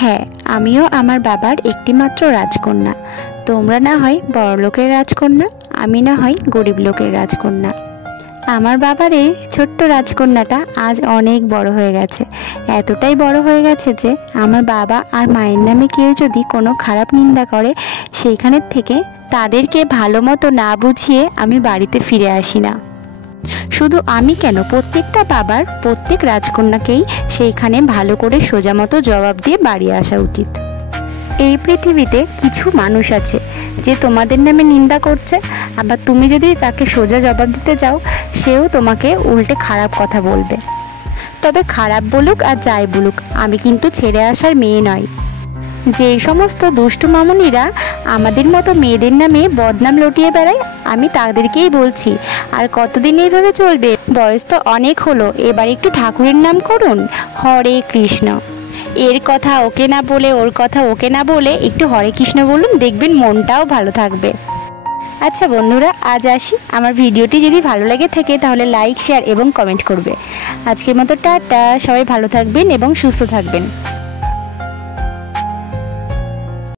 হ্যাঁ, আমিও আমার বাবার একটিমাত্র রাজকন্যা। তোমরা না হয় বড়লোকের রাজকন্যা, আমি না হয় গরিব লোকের রাজকন্যা। আমার বাবার এই ছোট্ট রাজকন্যাটা আজ অনেক বড় হয়ে গেছে। এতটাই বড় হয়ে গেছে যে আমার বাবা আর মায়ের নামে কেউ যদি কোনো খারাপ নিন্দা করে, সেইখানের থেকে তাদেরকে ভালো মতো না বুঝিয়ে আমি বাড়িতে ফিরে আসি না। শুধু আমি কেন, প্রত্যেকটা বাবার প্রত্যেক রাজকন্যাকেই সেইখানে ভালো করে সোজা মতো জবাব দিয়ে বাড়ি আসা উচিত। এই পৃথিবীতে কিছু মানুষ আছে যে তোমাদের নামে নিন্দা করছে, আবার তুমি যদি তাকে সোজা জবাব দিতে যাও, সেও তোমাকে উল্টে খারাপ কথা বলবে। তবে খারাপ বলুক আর যাই বলুক, আমি কিন্তু ছেড়ে আসার মেয়ে নয়। যেই সমস্ত দুষ্টু মামুনিরা আমাদের মতো মেয়েদের নামে বদনাম লটিয়ে বেড়ায়, আমি তাদেরকেই বলছি, আর কতদিন এইভাবে চলবে? বয়স তো অনেক হলো, এবার একটু ঠাকুরের নাম করুন। হরে কৃষ্ণ। এর কথা ওকে না বলে, ওর কথা ওকে না বলে একটু হরে কৃষ্ণ বলুন, দেখবেন মনটাও ভালো থাকবে। আচ্ছা বন্ধুরা, আজ আসি। আমার ভিডিওটি যদি ভালো লেগে থাকে তাহলে লাইক, শেয়ার এবং কমেন্ট করবে। আজকের মতো টাটা, সবাই ভালো থাকবেন এবং সুস্থ থাকবেন।